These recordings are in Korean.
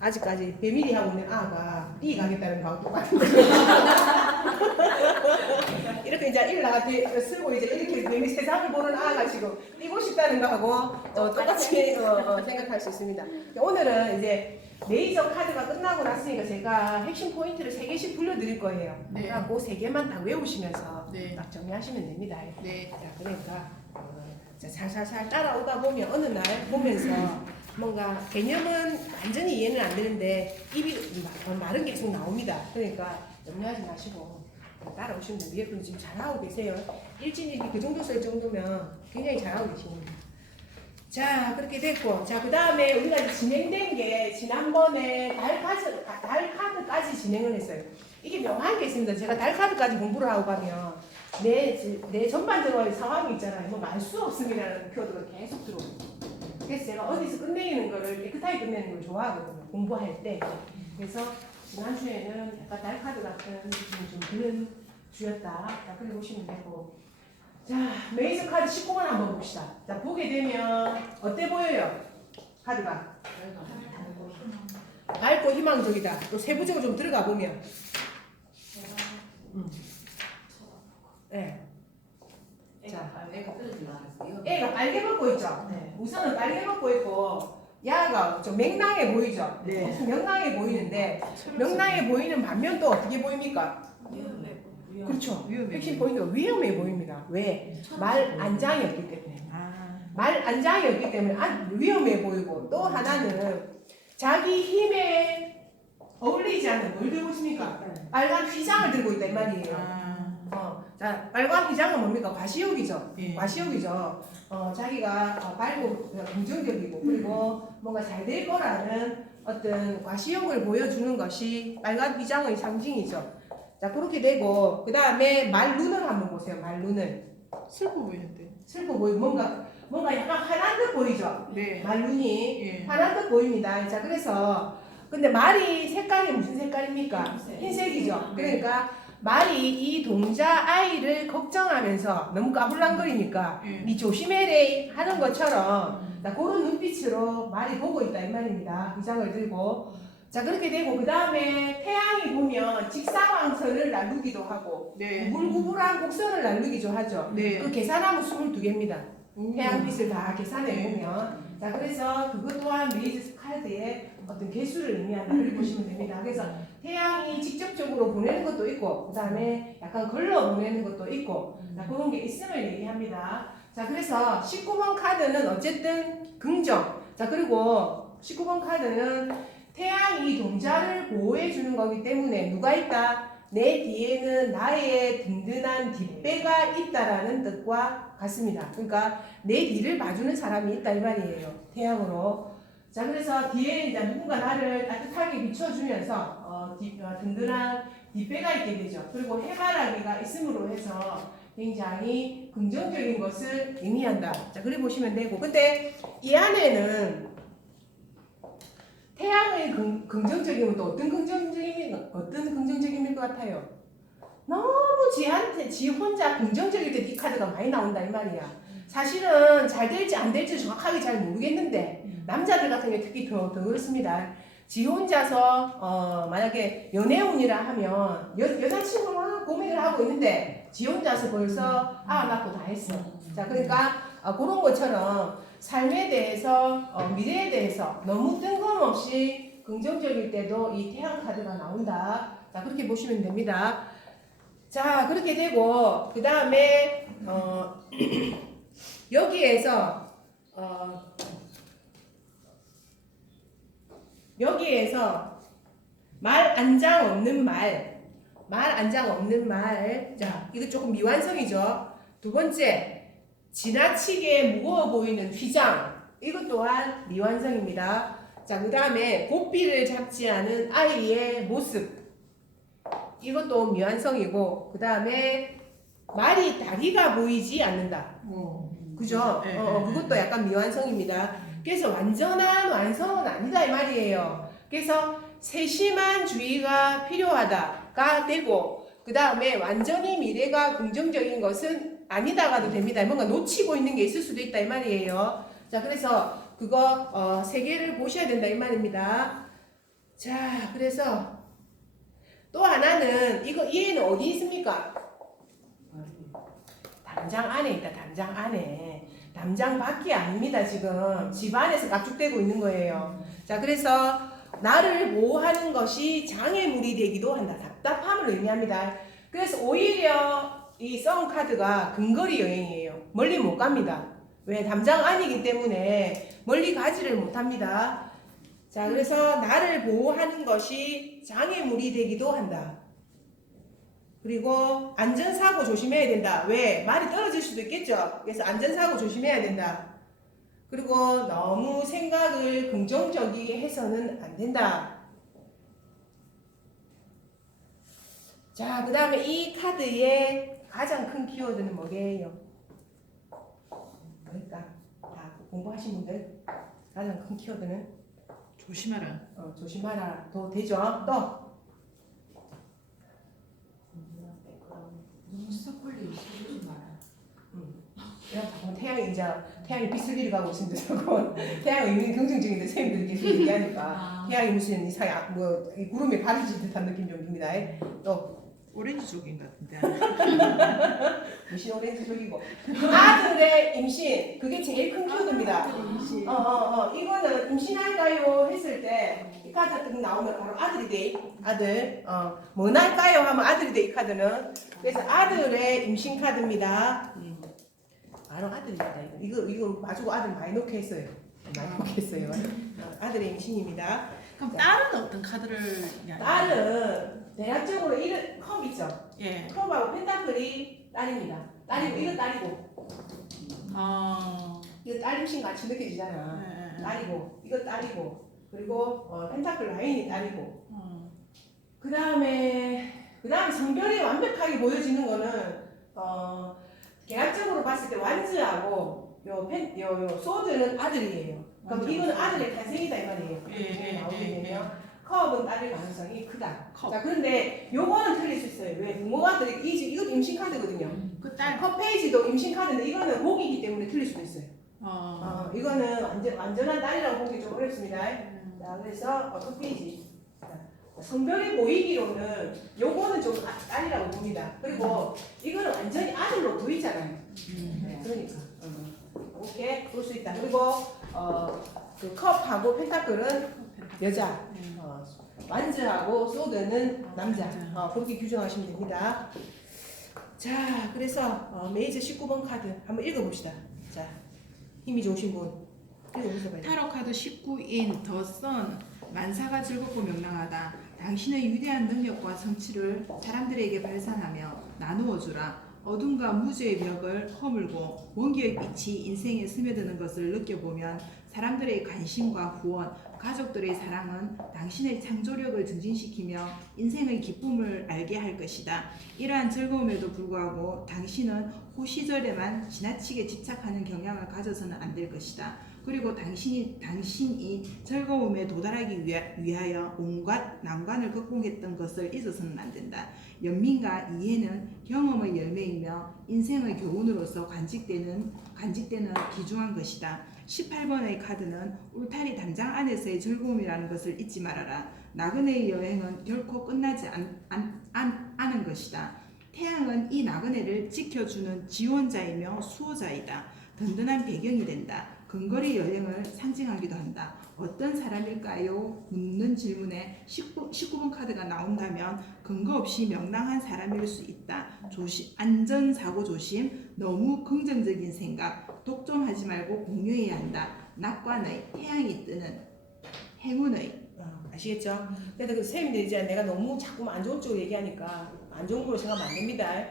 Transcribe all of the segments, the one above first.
아직까지 배밀이 하고 있는 아가 B 가겠다는 거하고 똑같은데 이렇게 이제 일 나한테 쓰고 이제 이렇게 배밀 세상을 보는 아가 지금 뛰고 싶다는 거하고 똑같이 생각할 수 있습니다. 오늘은 이제 메이저 카드가 끝나고 났으니까 제가 핵심 포인트를 3개씩 불러드릴 거예요. 네. 그래서 그 3개만 다 외우시면서 네. 딱 정리하시면 됩니다. 네. 자, 그러니까 자, 살살살 따라오다 보면 어느 날 보면서 뭔가 개념은 완전히 이해는 안 되는데 입이 말은 계속 나옵니다. 그러니까 염려하지 마시고 따라오시면 돼요. 위에 분은 지금 잘하고 계세요. 일진일기 그 정도 쓸 정도면 굉장히 잘하고 계십니다. 자, 그렇게 됐고, 자, 그 다음에 우리가 이제 진행된 게 지난번에 달 카드까지 진행을 했어요. 이게 묘한 게 있습니다. 제가 달 카드까지 공부를 하고 가면 내 전반적인 상황이 있잖아요. 뭐 말 수 없음이라는 표도가 계속 들어오고. 그래서 제가 어디서 끝내는 거를 깨끗하게 끝내는 걸 좋아하거든요. 공부할 때. 그래서 지난주에는 약간 달 카드 같은 느낌이 좀 드는 주였다. 자, 그래 보시면 되고. 자, 메이저 카드 19번 한번 봅시다. 자, 보게 되면 어때 보여요? 카드가 밝고 희망적이다. 또 세부적으로 좀 들어가 보면 네. 자, 애가 빨개 벗고 있죠? 네. 우선은 빨개 벗고 있고 야가 좀 맹랑해 보이죠? 네. 엄청 명랑해 보이는데 명랑해 보이는 반면 또 어떻게 보입니까? 그렇죠. 핵심 포인트가 위험해 보입니다. 왜? 말 안장이 없기 때문에. 말 안장이 없기 때문에 위험해 보이고 또 하나는 자기 힘에 어울리지 않는 뭘 들고 있습니까? 빨간 휘장을 들고 있다 이 말이에요. 자, 빨간 휘장은 뭡니까? 과시욕이죠. 예. 과시욕이죠. 자기가 밝고 긍정적이고 그리고 뭔가 잘 될 거라는 어떤 과시욕을 보여주는 것이 빨간 휘장의 상징이죠. 자, 그렇게 되고 그 다음에 말 눈을 한번 보세요. 말 눈을 슬퍼 보이는데. 슬퍼 보이고 뭔가 약간 화난 듯 보이죠. 네. 말 눈이 예. 화난 듯 보입니다. 자, 그래서 근데 말이 색깔이 무슨 색깔입니까? 흰색이죠. 그러니까 말이 이 동자 아이를 걱정하면서 너무 까불랑거리니까 예. 니 조심해래 하는 것처럼 자, 그런 눈빛으로 말이 보고 있다 이 말입니다. 위장을 들고 자, 그렇게 되고 그 다음에 태양이 보면 직사광선을 나누기도 하고 네. 구불구불한 곡선을 나누기도 하죠. 네. 그 계산하면 22개입니다. 태양빛을 다 계산해 보면 자, 그래서 그것 또한 메이저 카드의 어떤 개수를 의미한다 이렇게 보시면 됩니다. 그래서 태양이 직접적으로 보내는 것도 있고 그 다음에 약간 걸러 보내는 것도 있고 자, 그런 게 있음을 얘기합니다. 자, 그래서 19번 카드는 어쨌든 긍정. 자, 그리고 19번 카드는 태양이 동자를 보호해 주는 거기 때문에 누가 있다? 내 뒤에는 나의 든든한 뒷배가 있다라는 뜻과 같습니다. 그러니까 내 뒤를 봐주는 사람이 있다 이 말이에요. 태양으로. 자, 그래서 뒤에 이제 누군가 나를 따뜻하게 비춰주면서 든든한 뒷배가 있게 되죠. 그리고 해바라기가 있음으로 해서 굉장히 긍정적인 것을 의미한다. 자, 그래 보시면 되고. 근데 이 안에는 태양의 긍정적이면 또 어떤 긍정적인 것 같아요? 너무 지 혼자 긍정적일 때 이 카드가 많이 나온다 이 말이야. 사실은 잘 될지 안 될지 정확하게 잘 모르겠는데 남자들 같은 경우 특히 더 그렇습니다. 지 혼자서 만약에 연애운이라 하면 여자친구랑 고민을 하고 있는데 지 혼자서 벌써 낳고 다 했어. 자, 그러니까 그런 것처럼 삶에 대해서 미래에 대해서 너무 뜬금없이 긍정적일 때도 이 태양 카드가 나온다. 자, 그렇게 보시면 됩니다. 자, 그렇게 되고 그 다음에 여기에서 말 안장 없는 말 자, 이거 조금 미완성이죠. 두 번째 지나치게 무거워 보이는 휘장 이것 또한 미완성입니다. 자, 그 다음에 고삐를 잡지 않은 아이의 모습 이것도 미완성이고 그 다음에 말이 다리가 보이지 않는다. 그죠? 그것도 약간 미완성입니다. 그래서 완전한 완성은 아니다 이 말이에요. 그래서 세심한 주의가 필요하다가 되고 그 다음에 완전히 미래가 긍정적인 것은 아니다가도 됩니다. 뭔가 놓치고 있는 게 있을 수도 있다 이 말이에요. 자, 그래서 그거 세 개를 보셔야 된다 이 말입니다. 자, 그래서 또 하나는 이거 얘는 어디 있습니까? 담장 안에 있다. 담장 안에. 담장 밖이 아닙니다. 지금 집 안에서 압축되고 있는 거예요. 자, 그래서 나를 보호하는 것이 장애물이 되기도 한다. 답답함을 의미합니다. 그래서 오히려 이 썬 카드가 근거리 여행이에요. 멀리 못 갑니다. 왜? 담장 안이기 때문에 멀리 가지를 못합니다. 자, 그래서 나를 보호하는 것이 장애물이 되기도 한다. 그리고 안전사고 조심해야 된다. 왜? 말이 떨어질 수도 있겠죠. 그래서 안전사고 조심해야 된다. 그리고 너무 생각을 긍정적이게 해서는 안 된다. 자, 그 다음에 이 카드의 가장 큰 키워드는 뭐게요? 뭘까? 다 공부하신 분들 가장 큰 키워드는? 조심하라. 조심하라. 더 되죠? 또? 스토콜리 소리 마라. 태양이 비슬기를 가고 있습니다. 저거 태양의 의미는 긍정적인데 선생님들이 계속 얘기하니까 태양이 무슨 이상한 이 구름에 발을 진 듯한 느낌 좀 듭니다. 또 오렌지 쪽인 것 같은데. 임신 오렌지 쪽이고 아들의 임신 그게 제일 큰 키워드입니다. 이거는 임신할까요 했을 때 이 카드 딱 나오면 바로 아들이 돼. 아들 뭐 날까요 하면 아들이 돼. 이 카드는 그래서 아들의 임신 카드입니다. 바로 아들입니다. 이거 가지고 아들 많이 놓게 했어요. 많이 놓게 했어요. 아들의 임신입니다. 그럼 딸은 어떤 카드를? 딸은 대략적으로 이런 컵 있죠. 예. 컵하고 펜타클이 딸입니다. 딸이고 이거 딸이고 이거 딸 임신 같이 느껴지잖아. 딸이고 이거 딸이고 그리고 펜타클 라인이 딸이고 그 다음에 성별이 완벽하게 보여지는 거는 계략적으로 봤을 때 완즈하고 요 소드는 아들이에요. 그럼 이거는 아들의 탄생이다 이 말이에요. 나오게 되면 컵은 딸일 가능성이 크다. 자, 그런데 요거는 틀릴 수 있어요. 왜? 부모가 이것도 임신 카드거든요. 그 딸. 컵 페이지도 임신 카드인데 이거는 목이기 때문에 틀릴 수도 있어요. 이거는 완전한 딸이라고 보기 좀 어렵습니다. 자, 그래서 컵 페이지. 성별이 보이기로는 요거는 좀 딸이라고 봅니다. 그리고 이거는 완전히 아들로 보이잖아요. 그러니까 오케이 그럴 수 있다. 그리고 그 컵하고 펜타클은 여자, 완즈하고 소드는 남자. 그렇게 규정하시면 됩니다. 자, 그래서 메이저 19번 카드 한번 읽어봅시다. 자, 힘이 좋으신 분 읽어보세요. 타로 카드 19인 더 선. 만사가 즐겁고 명랑하다. 당신의 위대한 능력과 성취를 사람들에게 발산하며 나누어 주라. 어둠과 무죄의 벽을 허물고 원기의 빛이 인생에 스며드는 것을 느껴보면 사람들의 관심과 후원, 가족들의 사랑은 당신의 창조력을 증진시키며 인생의 기쁨을 알게 할 것이다. 이러한 즐거움에도 불구하고 당신은 호시절에만 지나치게 집착하는 경향을 가져서는 안 될 것이다. 그리고 당신이 즐거움에 도달하기 위하여 온갖 난관을 극복했던 것을 잊어서는 안 된다. 연민과 이해는 경험의 열매이며 인생의 교훈으로서 간직되는 귀중한 것이다. 18번의 카드는 울타리 담장 안에서의 즐거움이라는 것을 잊지 말아라. 나그네의 여행은 결코 끝나지 않은 것이다. 태양은 이 나그네를 지켜주는 지원자이며 수호자이다. 든든한 배경이 된다. 근거리 여행을 상징하기도 한다. 어떤 사람일까요? 묻는 질문에 19번 카드가 나온다면 근거 없이 명랑한 사람일 수 있다. 안전사고 조심, 너무 긍정적인 생각, 독점하지 말고 공유해야 한다. 낙관의 태양이 뜨는 행운의 아시겠죠? 그래서 그 선생님들이 이제 내가 너무 자꾸만 안 좋은 쪽으로 얘기하니까 안 좋은 걸로 생각하면 안 됩니다.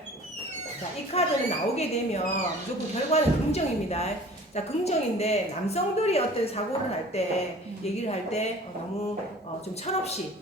자, 이 카드는 나오게 되면 무조건 결과는 긍정입니다. 자, 긍정인데 남성들이 어떤 사고를 할 때 얘기를 할 때 너무 좀 철없이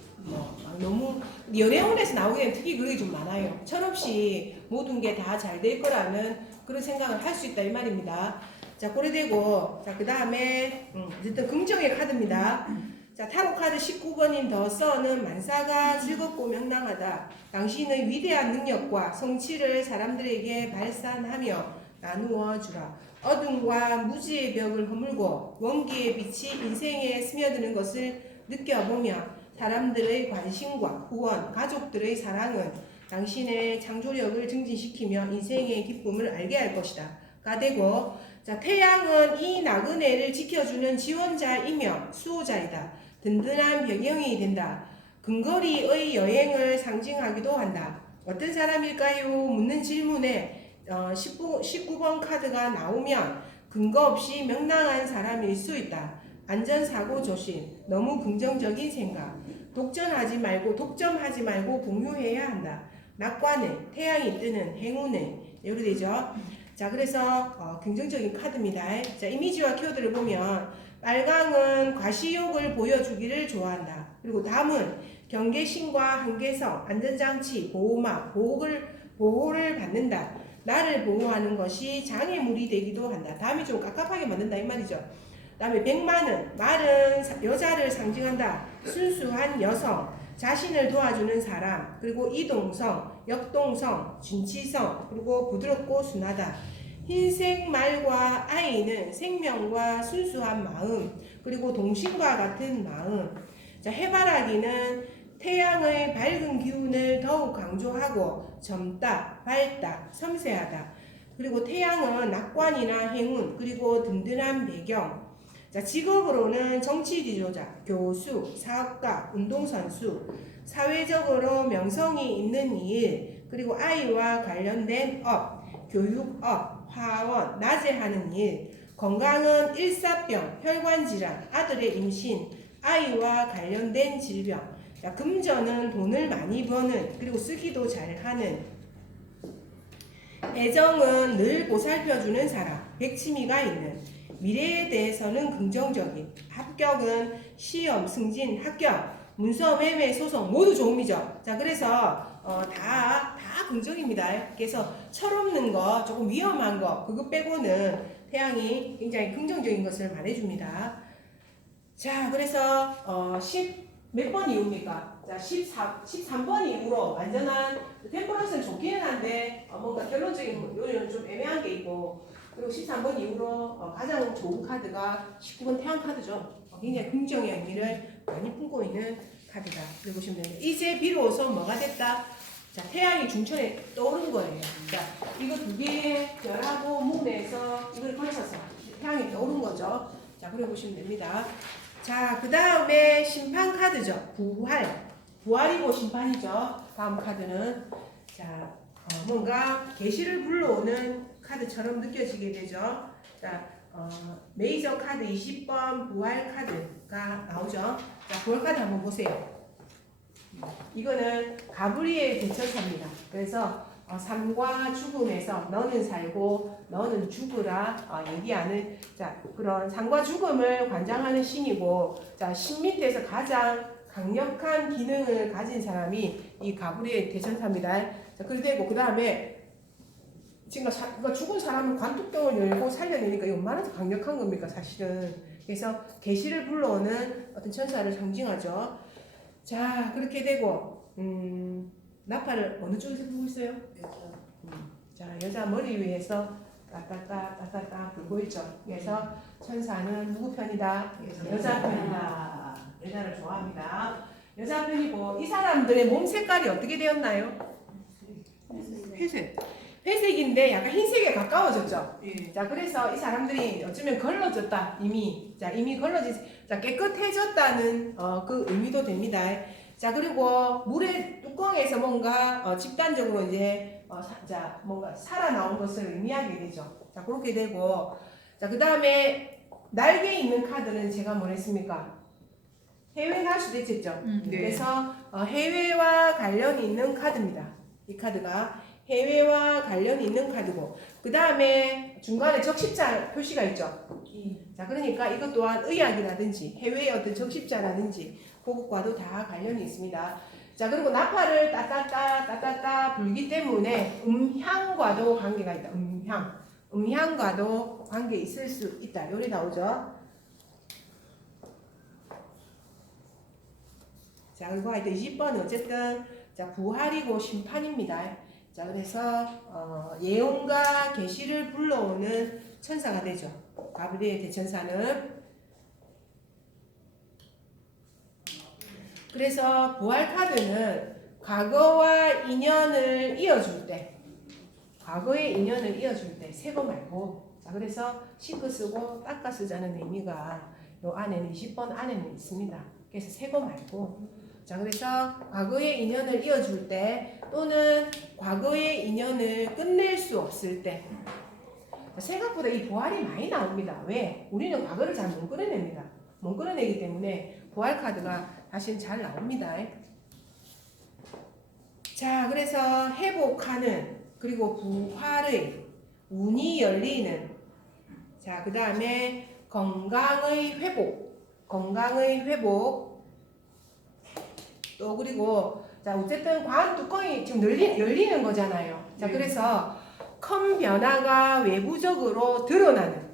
너무 연애운에서 나오게 되면 특히 그런 게 좀 많아요. 철없이 모든 게 다 잘 될 거라는 그런 생각을 할 수 있다 이 말입니다. 자, 고려되고 자, 그 다음에 어쨌든 긍정의 카드입니다. 자, 타로 카드 19번인 더 선은 만사가 즐겁고 명랑하다. 당신의 위대한 능력과 성취를 사람들에게 발산하며 나누어 주라. 어둠과 무지의 벽을 허물고 원기의 빛이 인생에 스며드는 것을 느껴보며 사람들의 관심과 후원, 가족들의 사랑은 당신의 창조력을 증진시키며 인생의 기쁨을 알게 할 것이다. 가 되고, 자, 태양은 이 나그네를 지켜주는 지원자이며 수호자이다. 든든한 배경이 된다. 근거리의 여행을 상징하기도 한다. 어떤 사람일까요? 묻는 질문에 19번 카드가 나오면 근거 없이 명랑한 사람일 수 있다. 안전사고 조심, 너무 긍정적인 생각, 독점하지 말고 공유해야 한다. 낙관은 태양이 뜨는 행운은 이렇게 되죠. 자, 그래서 긍정적인 카드입니다. 자, 이미지와 키워드를 보면 빨강은 과시욕을 보여주기를 좋아한다. 그리고 담은 경계심과 한계성, 안전장치, 보호막, 보호를 받는다. 나를 보호하는 것이 장애물이 되기도 한다. 담이 좀 깝깝하게 만든다 이 말이죠. 다음에 백마는 말은 여자를 상징한다. 순수한 여성, 자신을 도와주는 사람, 그리고 이동성, 역동성, 진취성, 그리고 부드럽고 순하다. 흰색 말과 아이는 생명과 순수한 마음, 그리고 동심과 같은 마음. 자, 해바라기는 태양의 밝은 기운을 더욱 강조하고 젊다, 밝다, 섬세하다. 그리고 태양은 낙관이나 행운, 그리고 든든한 배경. 자, 직업으로는 정치 지도자, 교수, 사업가, 운동선수, 사회적으로 명성이 있는 일, 그리고 아이와 관련된 업, 교육업, 화원, 낮에 하는 일, 건강은 일사병, 혈관질환, 아들의 임신, 아이와 관련된 질병. 자, 금전은 돈을 많이 버는, 그리고 쓰기도 잘하는. 애정은 늘 보살펴주는 사람, 백치미가 있는. 미래에 대해서는 긍정적인. 합격은 시험, 승진, 합격, 문서, 매매, 소송 모두 좋음이죠. 자, 그래서 다 긍정입니다. 그래서 철없는 거, 조금 위험한 거, 그거 빼고는 태양이 굉장히 긍정적인 것을 말해줍니다. 자, 그래서 10몇 번 이후입니까? 자, 13번 이후로 완전한 템퍼런스는 좋기는 한데 뭔가 결론적인 요리는 좀 애매한 게 있고, 그리고 13번 이후로 가장 좋은 카드가 19번 태양 카드죠. 굉장히 긍정의 의미를 많이 품고 있는 카드다. 이렇게 보시면 됩니다. 이제 비로소 뭐가 됐다? 자, 태양이 중천에 떠오른 거예요. 자, 이거 두 개의 별하고 문에서 이걸 걸쳐서 태양이 떠오른 거죠. 자, 그래 보시면 됩니다. 자, 그 다음에 심판 카드죠. 부활이고 심판이죠. 다음 카드는 자, 뭔가 계시를 불러오는 카드처럼 느껴지게 되죠. 자, 메이저 카드 20번 부활 카드가 나오죠. 자, 부활 카드 한번 보세요. 이거는 가브리엘 대천사입니다. 그래서 삶과 죽음에서 너는 살고 너는 죽으라 얘기하는, 자, 그런 삶과 죽음을 관장하는 신이고, 자, 신 밑에서 가장 강력한 기능을 가진 사람이 이 가브리엘 대천사입니다. 자, 그리고 그 다음에 지금 죽은 사람은 관뚜껑을 열고 살려내니까 이거 얼마나 더 강력한 겁니까 사실은. 그래서 계시를 불러오는 어떤 천사를 상징하죠. 자, 그렇게 되고 나팔을 어느 쪽에서 불고 있어요? 자, 여자 머리 위에서 따따따 불고 있죠. 그래서 천사는 누구 편이다? 여자 편이다. 여자를 좋아합니다. 여자 편이고, 이 사람들의 몸 색깔이 어떻게 되었나요? 회색인데 약간 흰색에 가까워졌죠. 예. 자, 그래서 이 사람들이 어쩌면 걸러졌다 이미. 자, 이미 자, 깨끗해졌다는 그 의미도 됩니다. 자, 그리고 물의 뚜껑에서 뭔가 집단적으로 이제 자, 뭔가 살아나온 것을 의미하게 되죠. 자, 그렇게 되고, 자, 그 다음에 날개 있는 카드는 제가 뭐 했습니까? 해외 갈 수도 있겠죠. 네. 그래서 해외와 관련이 있는 카드입니다. 이 카드가 해외와 관련이 있는 카드고, 그 다음에 중간에 적십자 표시가 있죠. 자, 그러니까 이것 또한 의학이라든지 해외의 어떤 적십자라든지 그것과도 다 관련이 있습니다. 자, 그리고 나팔을 따따따 불기 때문에 음향과도 관계가 있다. 음향과도 관계 있을 수 있다. 요리 나오죠. 자, 그리고 하여튼 20번은 어쨌든 자, 부활이고 심판입니다. 자, 그래서 예언과 계시를 불러오는 천사가 되죠. 가브리엘 대천사는. 그래서 부활 카드는 과거와 인연을 이어줄 때, 과거의 인연을 이어줄 때 새 거 말고, 자 그래서 시크 쓰고 닦아 쓰자는 의미가 요 안에는 20번 안에는 있습니다. 그래서 새 거 말고, 자 그래서 과거의 인연을 이어줄 때 또는 과거의 인연을 끝낼 수 없을 때, 생각보다 이 부활이 많이 나옵니다. 왜? 우리는 과거를 잘 못 끌어냅니다. 못 끌어내기 때문에 부활 카드가 사실 잘 나옵니다. 자, 그래서 회복하는, 그리고 부활의, 운이 열리는, 자, 그 다음에 건강의 회복, 또 그리고, 자, 어쨌든 과학 뚜껑이 지금 열리는 거잖아요. 자, 그래서 큰 변화가 외부적으로 드러나는,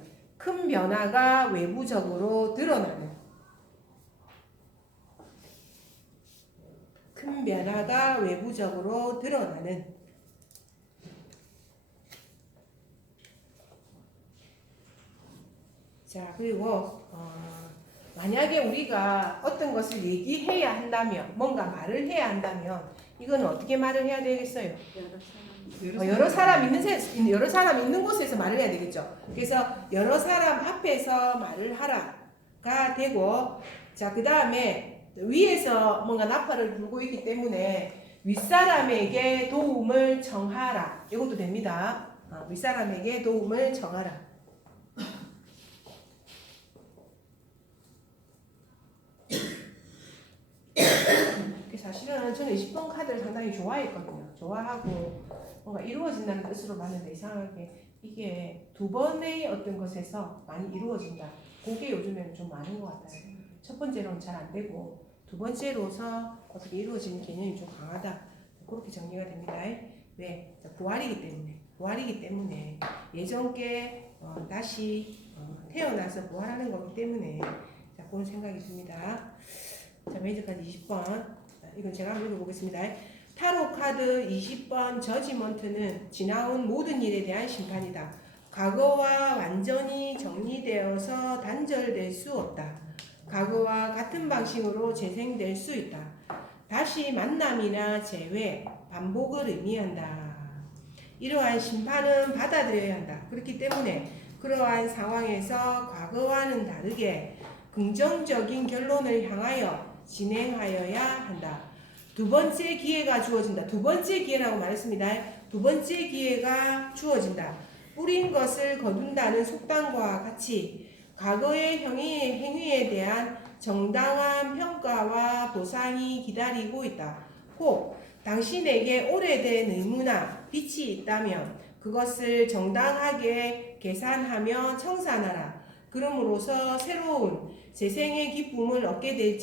자 그리고 만약에 우리가 어떤 것을 얘기해야 한다면, 뭔가 말을 해야 한다면 이거는 어떻게 말을 해야 되겠어요? 여러 사람 있는 곳에서 말을 해야 되겠죠. 그래서 여러 사람 앞에서 말을 하라가 되고, 자 그 다음에 위에서 뭔가 나팔을 불고 있기 때문에 윗사람에게 도움을 청하라. 이것도 됩니다. 윗사람에게 도움을 청하라. 사실은 저는 20번 카드를 상당히 좋아했거든요. 좋아하고 뭔가 이루어진다는 뜻으로 봤는데 이상하게 이게 두 번의 어떤 것에서 많이 이루어진다. 그게 요즘에는 좀 많은 것 같아요. 첫 번째로는 잘 안 되고 두 번째로서 어떻게 이루어지는 개념이 좀 강하다. 그렇게 정리가 됩니다. 왜? 부활이기 때문에 예전 게 다시 태어나서 부활하는 거기 때문에 자, 그런 생각이 듭니다. 자, 메이저 카드 20번. 이건 제가 한번 읽어보겠습니다. 타로 카드 20번 저지먼트는 지나온 모든 일에 대한 심판이다. 과거와 완전히 정리되어서 단절될 수 없다. 과거와 같은 방식으로 재생될 수 있다. 다시 만남이나 재회, 반복을 의미한다. 이러한 심판은 받아들여야 한다. 그렇기 때문에 그러한 상황에서 과거와는 다르게 긍정적인 결론을 향하여 진행하여야 한다. 두 번째 기회가 주어진다. 두 번째 기회라고 말했습니다. 두 번째 기회가 주어진다. 뿌린 것을 거둔다는 속담과 같이 과거의 행위에 대한 정당한 평가와 보상이 기다리고 있다. 혹 당신에게 오래된 의무나 빚이 있다면 그것을 정당하게 계산하며 청산하라. 그럼으로써 새로운 재생의 기쁨을 얻게 될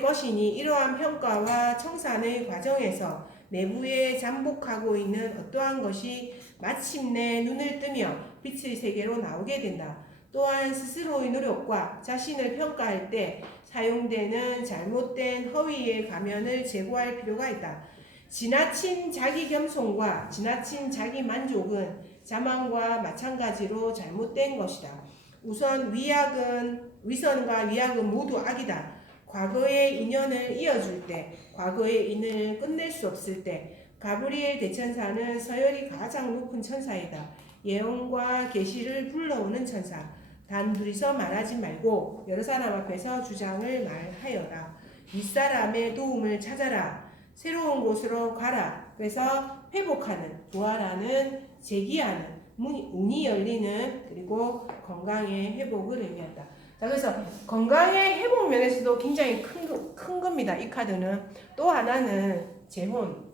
것이니 이러한 평가와 청산의 과정에서 내부에 잠복하고 있는 어떠한 것이 마침내 눈을 뜨며 빛의 세계로 나오게 된다. 또한 스스로의 노력과 자신을 평가할 때 사용되는 잘못된 허위의 가면을 제거할 필요가 있다. 지나친 자기 겸손과 지나친 자기 만족은 자만과 마찬가지로 잘못된 것이다. 우선 위선과 위약은 모두 악이다. 과거의 인연을 이어줄 때, 과거의 인을 끝낼 수 없을 때, 가브리엘 대천사는 서열이 가장 높은 천사이다. 예언과 계시를 불러오는 천사. 단 둘이서 말하지 말고 여러 사람 앞에서 주장을 말하여라. 윗사람의 도움을 찾아라. 새로운 곳으로 가라. 그래서 회복하는, 부활하는, 재기하는, 운이 열리는, 그리고 건강의 회복을 의미한다. 자, 그래서 건강의 회복 면에서도 굉장히 큰 겁니다. 이 카드는. 또 하나는 재혼.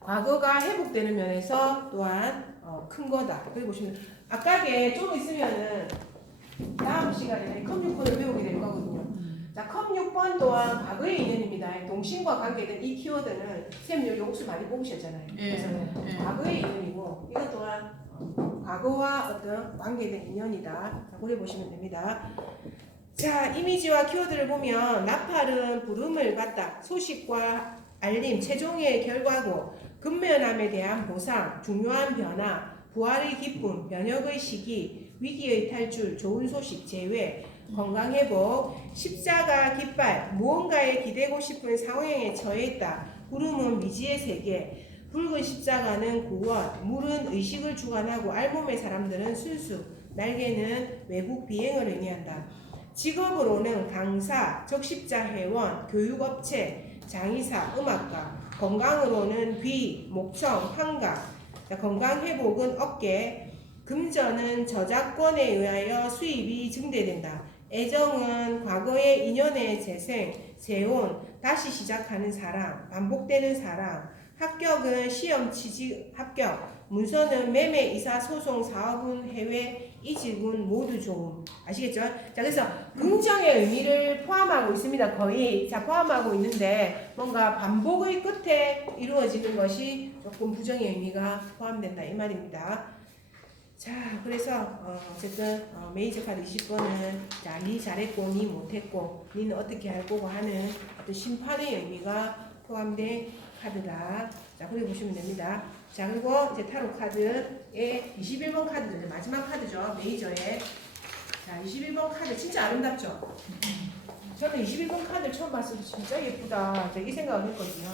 과거가 회복되는 면에서 또한 큰 거다. 그리고 보시면 아까게 좀 있으면은 다음 시간에 컴 6번을 배우게 될 거거든요. 자, 컴 6번 또한 과거의 인연입니다. 동심과 관계된 이 키워드는 쌤 여기 옥수 많이 뽑으셨잖아요. 그래서 과거의 인연이고 이것 또한 과거와 어떤 관계된 인연이다. 자, 고려 보시면 됩니다. 자, 이미지와 키워드를 보면 나팔은 부름을 받다. 소식과 알림, 최종의 결과고 근면함에 대한 보상, 중요한 변화, 부활의 기쁨, 변혁의 시기, 위기의 탈출, 좋은 소식, 재회, 건강회복, 십자가 깃발, 무언가에 기대고 싶은 상황에 처해 있다. 구름은 미지의 세계, 붉은 십자가는 구원, 물은 의식을 주관하고 알몸의 사람들은 순수, 날개는 외국 비행을 의미한다. 직업으로는 강사, 적십자 회원, 교육업체, 장의사, 음악가, 건강으로는 귀, 목청, 환각, 건강회복은 어깨, 금전은 저작권에 의하여 수입이 증대된다. 애정은 과거의 인연의 재생, 재혼, 다시 시작하는 사랑, 반복되는 사랑, 합격은 시험 취직 합격, 문서는 매매, 이사, 소송, 사업은 해외, 이직은 모두 좋음. 아시겠죠? 자, 그래서 긍정의 의미를 포함하고 있습니다. 거의 포함하고 있는데 뭔가 반복의 끝에 이루어지는 것이 조금 부정의 의미가 포함된다 이 말입니다. 자, 그래서 어쨌든 메이저 카드 20번은 자, 니 잘했고 니 못했고 니는 어떻게 할 거고 하는 어떤 심판의 의미가 포함된 카드다. 자, 그렇게 보시면 됩니다. 자, 그리고 이제 타로 카드의 21번 카드죠. 마지막 카드죠. 메이저의. 자, 21번 카드 진짜 아름답죠? 저는 21번 카드를 처음 봤을 때 진짜 예쁘다. 이 생각을 했거든요.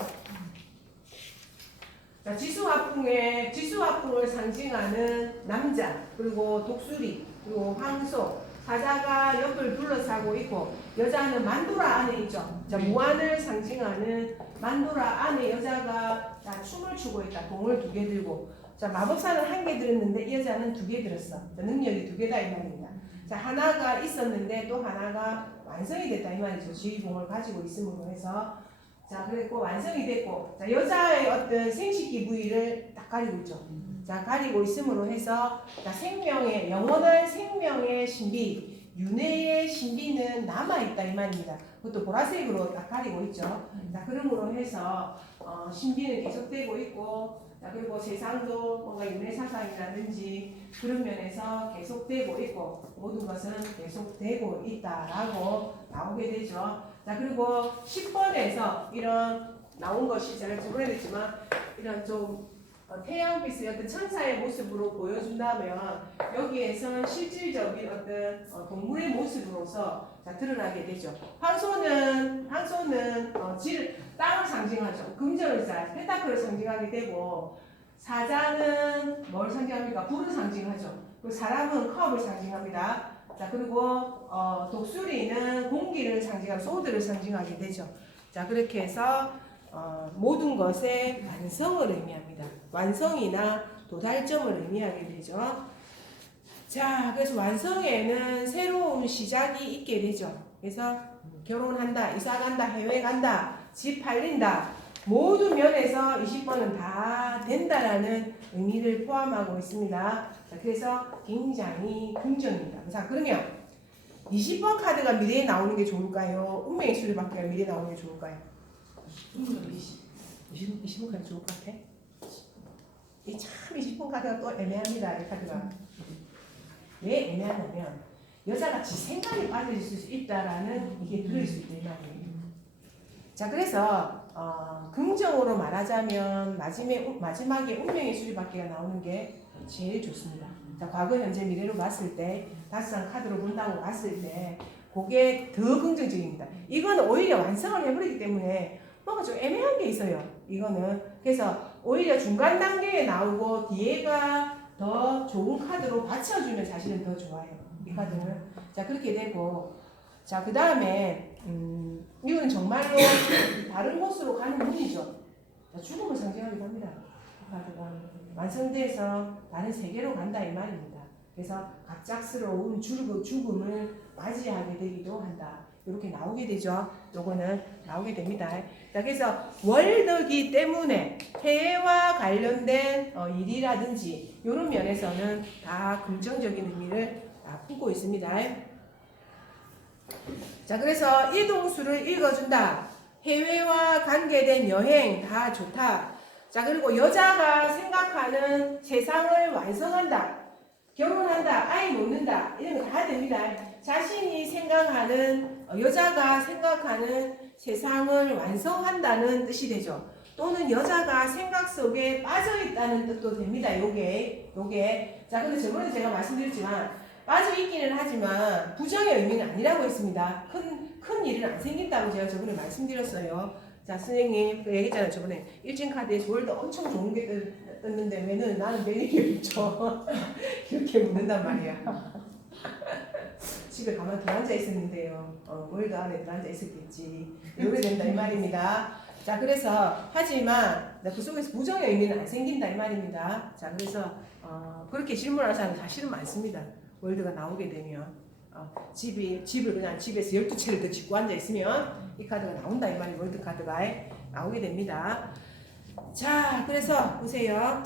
자, 지수화풍을 상징하는 남자, 그리고 독수리, 그리고 황소, 사자가 옆을 둘러싸고 있고 여자는 만도라 안에 있죠. 자, 무한을 상징하는 만도라 안에 여자가 춤을 추고 있다. 공을 2개 들고. 자, 마법사는 1개 들었는데 이 여자는 2개 들었어. 자, 능력이 2개다 이 말입니다. 자, 하나가 있었는데 또 하나가 완성이 됐다 이 말이죠. 지휘봉을 가지고 있음으로 해서. 자, 그리고 완성이 됐고, 자, 여자의 어떤 생식기 부위를 딱 가리고 있죠. 자, 가리고 있음으로 해서, 자, 생명의, 영원한 생명의 신비, 윤회의 신비는 남아있다, 이 말입니다. 그것도 보라색으로 딱 가리고 있죠. 자, 그러므로 해서, 신비는 계속되고 있고, 자, 그리고 세상도 뭔가 윤회 사상이라든지 그런 면에서 계속되고 있고, 모든 것은 계속되고 있다라고 나오게 되죠. 자, 그리고 10번에서 이런 나온 것이 제가 주문했지만 이런 좀 태양빛의 어떤 천사의 모습으로 보여준다면 여기에선 실질적인 어떤 동물의 모습으로서 자, 드러나게 되죠. 황소는 땅을 상징하죠. 금전을 펜타클을 상징하게 되고 사자는 뭘 상징합니까? 불을 상징하죠. 그리고 사람은 컵을 상징합니다. 자, 그리고 독수리는 공기를 상징하고 소드를 상징하게 되죠. 자, 그렇게 해서 모든 것의 완성을 의미합니다. 완성이나 도달점을 의미하게 되죠. 자, 그래서 완성에는 새로운 시작이 있게 되죠. 그래서 결혼한다, 이사 간다, 해외 간다, 집 팔린다, 모든 면에서 20번은 다 된다라는 의미를 포함하고 있습니다. 자, 그래서 굉장히 긍정입니다. 자, 그러면 20번 카드가 미래에 나오는 게 좋을까요? 운명의 수리밖에 미래에 나오는 게 좋을까요? 20번 카드 좋을 것 같아? 이 참 20번 카드가 또 애매합니다. 이 카드가. 왜 애매하냐면 여자가 지 생각이 빠질 수 있다라는 이게 들을 수 있다 이 말이에요. 자, 그래서 긍정으로 말하자면 마지막에 운명의 수리받기가 나오는 게 제일 좋습니다. 자, 과거, 현재, 미래로 봤을 때 5장 카드로 본다고 봤을 때 그게 더 긍정적입니다. 이건 오히려 완성을 해버리기 때문에 뭔가 좀 애매한 게 있어요. 이거는 그래서 오히려 중간 단계에 나오고 뒤에가 더 좋은 카드로 받쳐주면 사실은 더 좋아요. 이 카드는. 자, 그렇게 되고 자, 그 다음에 이건 정말로 다른 곳으로 가는 문이죠. 자, 죽음을 상징하기도 합니다. 이 카드가 완성돼서 다른 세계로 간다 이 말입니다. 그래서 갑작스러운 죽음을 맞이하게 되기도 한다. 이렇게 나오게 되죠. 요거는 나오게 됩니다. 자, 그래서 월덕이기 때문에 해외와 관련된 일이라든지 이런 면에서는 다 긍정적인 의미를 다 품고 있습니다. 자, 그래서 이동수를 읽어준다. 해외와 관계된 여행 다 좋다. 자, 그리고 여자가 생각하는 세상을 완성한다. 결혼한다. 아이 놓는다. 이런 거 다 됩니다. 자신이 생각하는 여자가 생각하는 세상을 완성한다는 뜻이 되죠. 또는 여자가 생각 속에 빠져있다는 뜻도 됩니다. 요게. 자, 근데 저번에 제가 말씀드렸지만 아주 있기는 하지만 부정의 의미는 아니라고 했습니다. 큰 일은 안 생긴다고 제가 저번에 말씀드렸어요. 자, 선생님, 그 얘기했잖아요. 저번에 일진카드에서 월드 엄청 좋은 게 떴는데 왜는 나는 낼 일이 없죠. 이렇게 묻는단 말이야. 집에 가만 들어앉아 있었는데요. 월드 안에 들어앉아 있었겠지. 이래 된다 이 말입니다. 자, 그래서 하지만 그 속에서 부정의 의미는 안 생긴다 이 말입니다. 자, 그래서 그렇게 질문하는 사람 사실은 많습니다. 월드가 나오게 되면 집을 그냥 집에서 12채를 더 짓고 앉아 있으면 이 카드가 나온다 이 말이 월드 카드가 나오게 됩니다. 자, 그래서 보세요.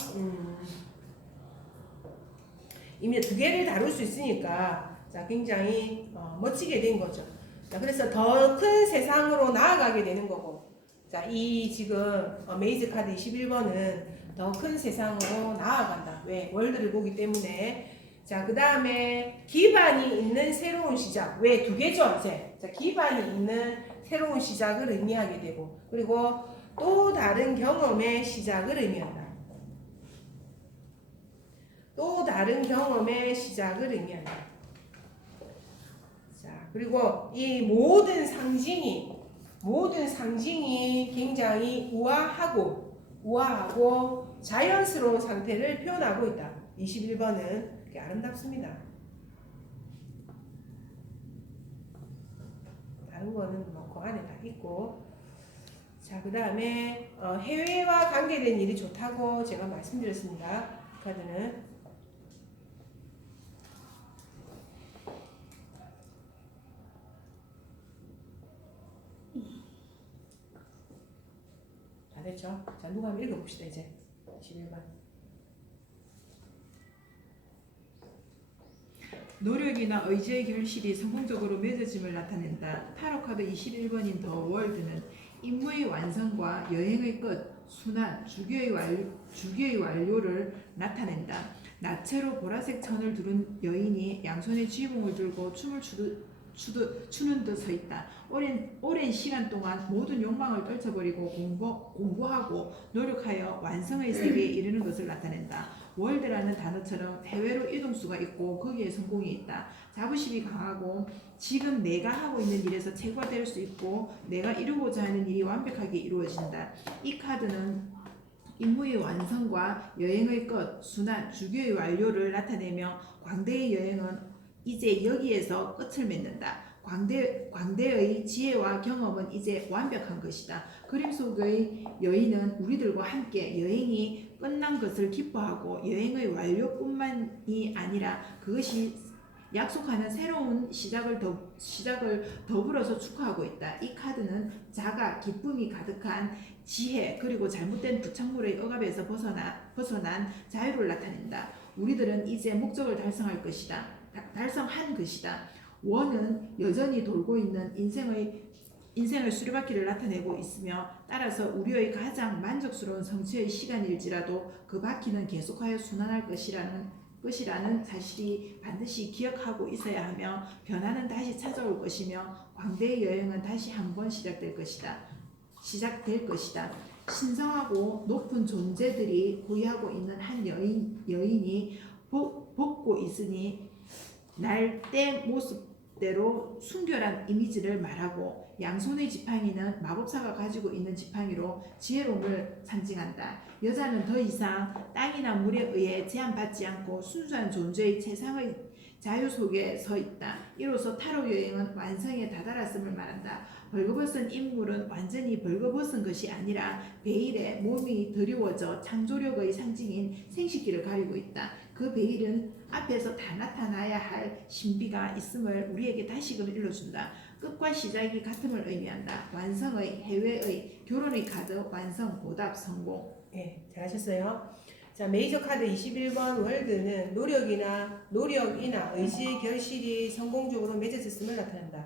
이미 두 개를 다룰 수 있으니까 자, 굉장히 멋지게 된 거죠. 자, 그래서 더 큰 세상으로 나아가게 되는 거고, 자, 이 지금 메이즈 카드 21번은 더 큰 세상으로 나아간다. 왜? 월드를 보기 때문에. 자, 그 다음에 기반이 있는 새로운 시작. 왜? 두 개죠, 이제. 자, 기반이 있는 새로운 시작을 의미하게 되고, 그리고 또 다른 경험의 시작을 의미한다. 또 다른 경험의 시작을 의미한다. 자, 그리고 이 모든 상징이 굉장히 우아하고 자연스러운 상태를 표현하고 있다. 21번은 그게 아름답습니다. 다른 거는 뭐 그 안에 다 있고. 자, 그 다음에 해외와 관계된 일이 좋다고 제가 말씀드렸습니다. 이 카드는 다 됐죠? 자, 누가 한번 읽어봅시다. 이제 21번. 노력이나 의지의 결실이 성공적으로 맺어짐을 나타낸다. 타로 카드 21번인 더 월드는 임무의 완성과 여행의 끝, 순환, 주기의 완료를 나타낸다. 나체로 보라색 천을 두른 여인이 양손에 쥐봉을 들고 춤을 추는 듯 서 있다. 오랜 시간 동안 모든 욕망을 떨쳐버리고 공부하고 노력하여 완성의 세계에 이르는 것을 나타낸다. 월드라는 단어처럼 해외로 이동수가 있고 거기에 성공이 있다. 자부심이 강하고 지금 내가 하고 있는 일에서 최고가 될 수 있고 내가 이루고자 하는 일이 완벽하게 이루어진다. 이 카드는 임무의 완성과 여행의 끝, 순환, 주기의 완료를 나타내며 광대의 여행은 이제 여기에서 끝을 맺는다. 광대의 지혜와 경험은 이제 완벽한 것이다. 그림 속의 여인은 우리들과 함께 여행이 끝난 것을 기뻐하고 여행의 완료뿐만이 아니라 그것이 약속하는 새로운 시작을 더불어서 축하하고 있다. 이 카드는 자가 기쁨이 가득한 지혜 그리고 잘못된 부착물의 억압에서 벗어난 자유를 나타낸다. 우리들은 이제 목적을 달성한 것이다. 원은 여전히 돌고 있는 인생의 수리바퀴를 나타내고 있으며 따라서 우리의 가장 만족스러운 성취의 시간일지라도 그 바퀴는 계속하여 순환할 것이라는 사실이 반드시 기억하고 있어야 하며 변화는 다시 찾아올 것이며 광대의 여행은 다시 한번 시작될 것이다. 신성하고 높은 존재들이 구애하고 있는 한 여인이 벗고 있으니 날때 모습대로 순결한 이미지를 말하고 양손의 지팡이는 마법사가 가지고 있는 지팡이로 지혜로움을 상징한다. 여자는 더 이상 땅이나 물에 의해 제한받지 않고 순수한 존재의 최상의 자유 속에 서 있다. 이로써 타로 여행은 완성에 다다랐음을 말한다. 벌거벗은 인물은 완전히 벌거벗은 것이 아니라 베일에 몸이 드리워져 창조력의 상징인 생식기를 가리고 있다. 그 베일은 앞에서 다 나타나야 할 신비가 있음을 우리에게 다시금 일러준다. 끝과 시작이 같음을 의미한다. 완성의 해외의 결혼의 카드 완성 보답 성공. 네, 잘하셨어요. 자, 메이저 카드 21번 월드는 노력이나 의지의 결실이 성공적으로 맺어졌음을 나타낸다.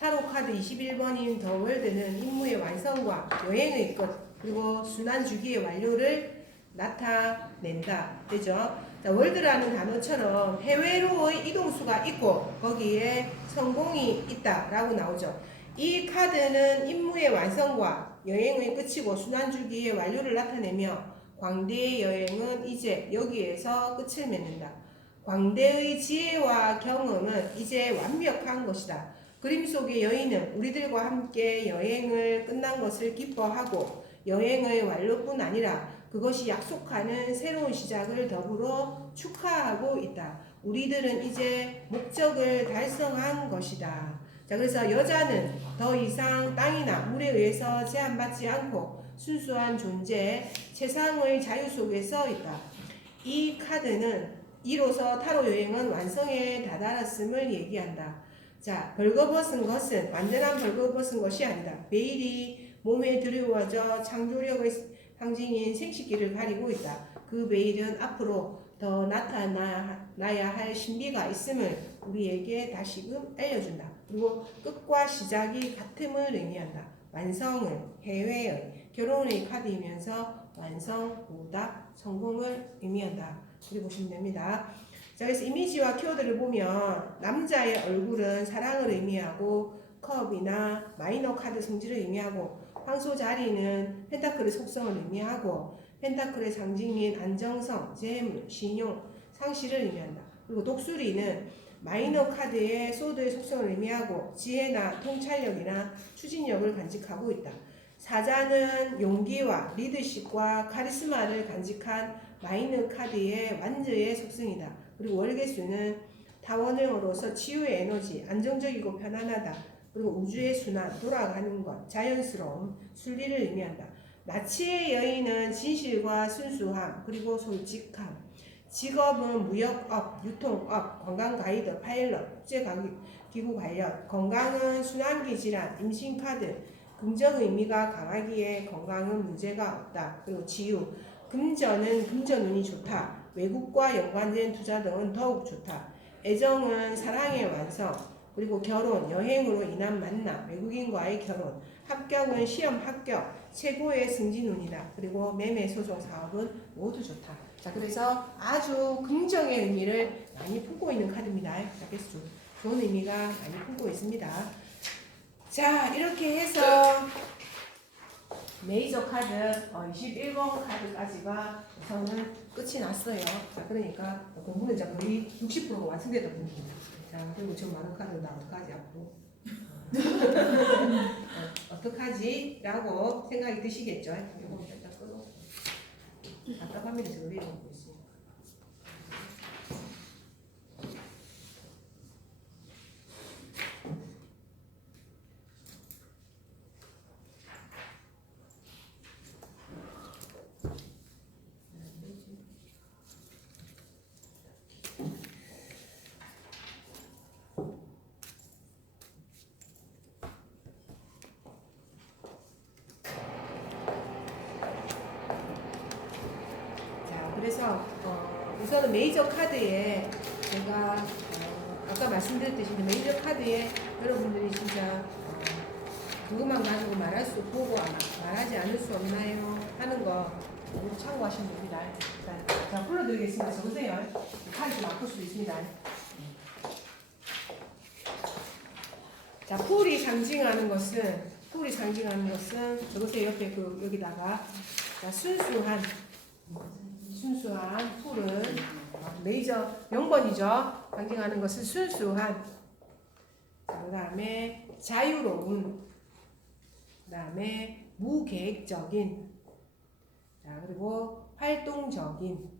타로 카드 21번인 더 월드는 임무의 완성과 여행의 끝 그리고 순환 주기의 완료를 나타낸다. 되죠? 자, 월드라는 단어처럼 해외로의 이동수가 있고 거기에 성공이 있다라고 나오죠. 이 카드는 임무의 완성과 여행의 끝이고 순환 주기의 완료를 나타내며 광대의 여행은 이제 여기에서 끝을 맺는다. 광대의 지혜와 경험은 이제 완벽한 것이다. 그림 속의 여인은 우리들과 함께 여행을 끝난 것을 기뻐하고 여행의 완료뿐 아니라 그것이 약속하는 새로운 시작을 더불어 축하하고 있다. 우리들은 이제 목적을 달성한 것이다. 자, 그래서 여자는 더 이상 땅이나 물에 의해서 제한받지 않고 순수한 존재, 세상의 자유 속에 서 있다. 이 카드는 이로써 타로 여행은 완성에 다다랐음을 얘기한다. 자, 벌거벗은 것은 완전한 벌거벗은 것이 아니다. 베일이 몸에 드리워져 창조력의 상징인 생식기를 가리고 있다. 그 베일은 앞으로 더 나타나야 할 신비가 있음을 우리에게 다시금 알려준다. 그리고 끝과 시작이 같음을 의미한다. 완성을, 해외의, 결혼의 카드이면서 완성, 오답, 성공을 의미한다. 그리고 보시면 됩니다. 자, 그래서 이미지와 키워드를 보면 남자의 얼굴은 사랑을 의미하고 컵이나 마이너 카드 성질을 의미하고 황소 자리는 펜타클의 속성을 의미하고 펜타클의 상징인 안정성, 재물, 신용, 상실을 의미한다. 그리고 독수리는 마이너 카드의 소드의 속성을 의미하고 지혜나 통찰력이나 추진력을 간직하고 있다. 사자는 용기와 리더십과 카리스마를 간직한 마이너 카드의 완저의 속성이다. 그리고 월계수는 타원형으로서 치유의 에너지, 안정적이고 편안하다. 그리고 우주의 순환, 돌아가는 것, 자연스러움, 순리를 의미한다. 나치의 여인은 진실과 순수함, 그리고 솔직함. 직업은 무역업, 유통업, 관광 가이드, 파일럿, 국제기구 관련. 건강은 순환기 질환, 임신 카드. 긍정 의미가 강하기에 건강은 문제가 없다. 그리고 치유. 금전은 금전운이 좋다. 외국과 연관된 투자 등은 더욱 좋다. 애정은 사랑의 완성, 그리고 결혼, 여행으로 인한 만남, 외국인과의 결혼, 합격은 시험 합격, 최고의 승진운이다. 그리고 매매 소송 사업은 모두 좋다. 자, 그래서 아주 긍정의 의미를 많이 품고 있는 카드입니다. 자, 그래서 좋은 의미가 많이 품고 있습니다. 자, 이렇게 해서 메이저 카드 21번 카드까지가 우선은 끝이 났어요. 자, 그러니까 공부는 이제 거의 60%가 완성되다 보입니다. 자, 그리고 지금 많은 카드 나올까지 앞으로 어떡하지? 라고 생각이 드시겠죠? 이거 일단 끊어. 답답합니다. 지금 내려오고 있으니까. 그래서 우선은 메이저 카드에 제가 아까 말씀드렸듯이 메이저 카드에 여러분들이 진짜 그것만 가지고 말할 수 보고 말하지 않을 수 없나요? 하는 거 참고하시면 됩니다. 자, 불러드리겠습니다. 적으세요. 카드 좀 아플 수도 있습니다. 자, 풀이 상징하는 것은 적으세요. 옆에 여기다가 자, 순수한 풀은 메이저 0번이죠. 상징하는 것은 순수한. 그 다음에 자유로운. 그 다음에 무계획적인. 자, 그리고 활동적인.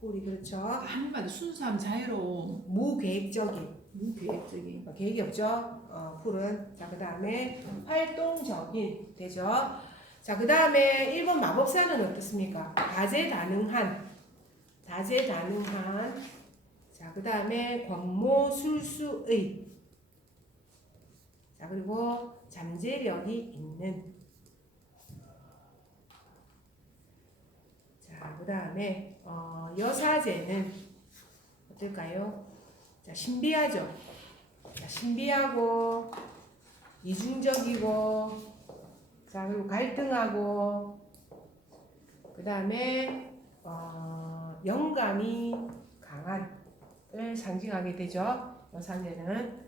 풀이 그렇죠. 한마디 순수함, 자유로움, 무계획적인. 무계획적인. 계획이 없죠. 풀은. 자, 그 다음에 활동적인 되죠. 자, 그 다음에 1번 마법사는 어떻습니까? 다재다능한. 자, 그 다음에 권모술수의. 자, 그리고 잠재력이 있는. 자, 그 다음에 여사제는 어떨까요? 자, 신비하죠. 자, 신비하고 이중적이고. 자, 그리고 갈등하고, 그 다음에 영감이 강한을 상징하게 되죠. 여상제는.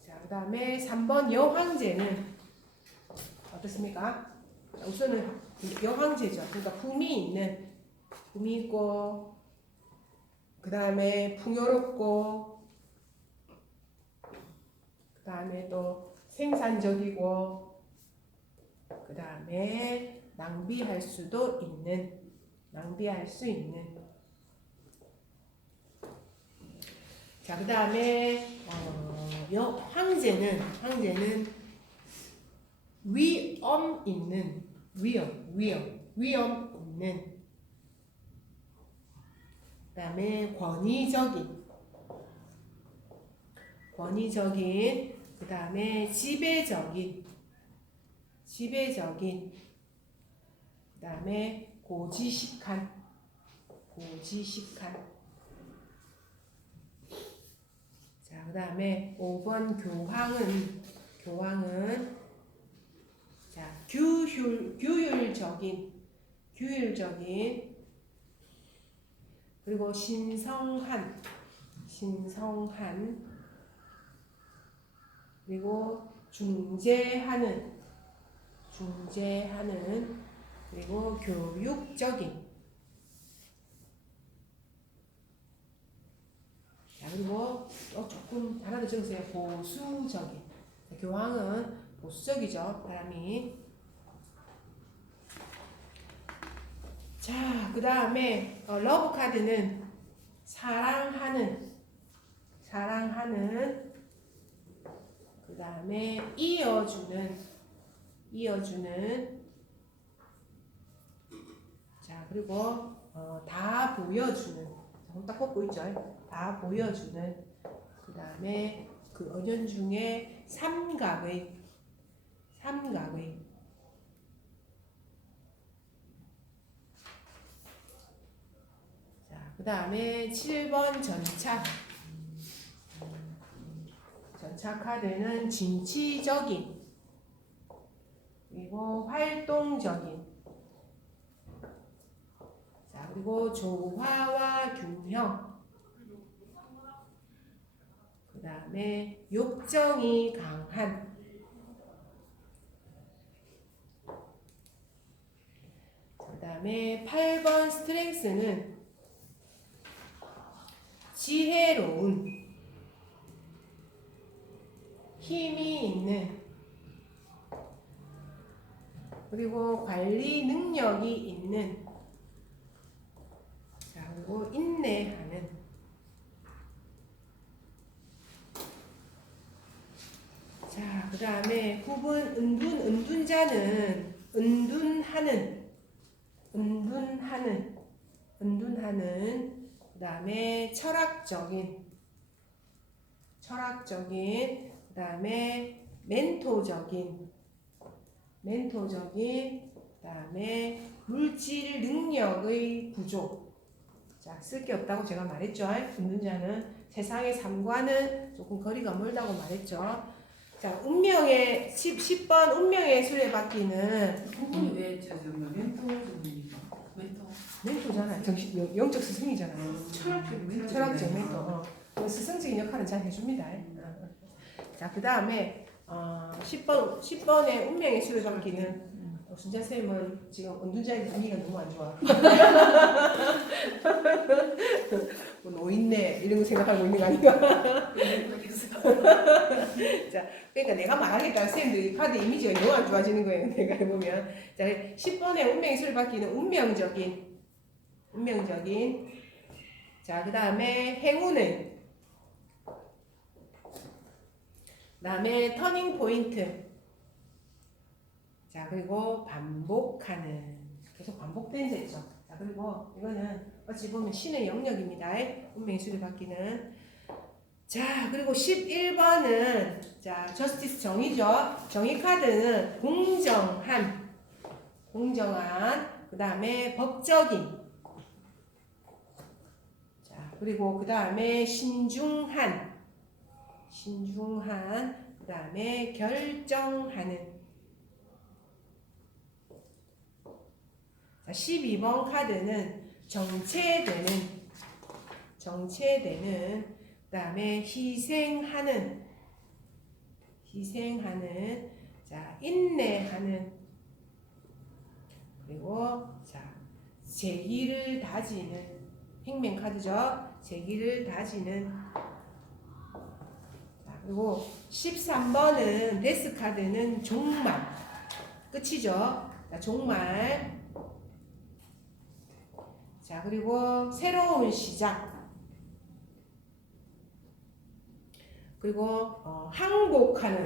자, 그 다음에 3번 여황제는 어떻습니까? 자, 우선은 여황제죠. 그러니까 품이 있고 그 다음에 풍요롭고, 그 다음에 또 생산적이고, 그 다음에 낭비할 수 있는. 자, 그 다음에 황제는 위험 있는. 그 다음에 권위적인, 그 다음에 지배적인, 그 다음에 고지식한. 자, 그 다음에 5번 교황은 자, 규율적인, 그리고 신성한, 그리고 중재하는, 그리고 교육적인. 자, 그리고 또 조금 하나 더 적으세요. 보수적인. 교황은 보수적이죠, 사람이. 자, 그 다음에 러브 카드는 사랑하는, 그 다음에 이어주는. 자, 그리고 다 보여주는. 손 딱 뻗고 있죠. 다 보여주는. 그 다음에 그 은연중에 삼각의. 자, 그 다음에 7번 전차 카드는 진취적인, 그리고 활동적인. 자, 그리고 조화와 균형. 그 다음에 욕정이 강한. 그 다음에 8번 스트렝스는 지혜로운, 힘이 있는, 그리고 관리 능력이 있는. 자, 그리고 인내하는. 자, 그 다음에 9번 은둔자는 은둔하는. 그 다음에 철학적인, 그 다음에 멘토적인, 그 다음에 물질 능력의 부족. 자, 쓸 게 없다고 제가 말했죠. 은둔자는 세상의 삶과는 조금 거리가 멀다고 말했죠. 자, 운명의 10번 운명의 수레바퀴는 그분이 왜 멘토잖아. 영적 스승이잖아. 철학적 멘토. 멘토. 스승적인 역할은 잘 해줍니다. 자, 그 다음에 10번의 운명의 수레바퀴는 순자 쌤은 지금 은둔자의 분위기가 너무 안 좋아. 뭐 노인네 이런 거 생각하고 있는 거 아닌가? 자, 그러니까 내가 말하니까 쌤들 카드 이미지가 너무 안 좋아지는 거예요. 내가 해보면. 자, 10번의 운명의 수레바퀴는 운명적인. 자, 그 다음에 행운은, 그 다음에 터닝 포인트. 자, 그리고 반복하는. 계속 반복되는 데 있죠. 자, 그리고 이거는 어찌 보면 신의 영역입니다. 운명의 수레바퀴는. 자, 그리고 11번은 자, 저스티스 정의죠. 정의 카드는 공정한, 그 다음에 법적인. 자, 그리고 그 다음에 신중한, 그 다음에 결정하는. 자, 12번 카드는 정체되는, 그 다음에 희생하는, 자, 인내하는, 그리고 자, 재기를 다지는, 행맨 카드죠. 재기를 다지는. 자, 그리고 13번은 데스 카드는 종말. 끝이죠. 자, 종말. 자, 그리고 새로운 시작. 그리고 항복하는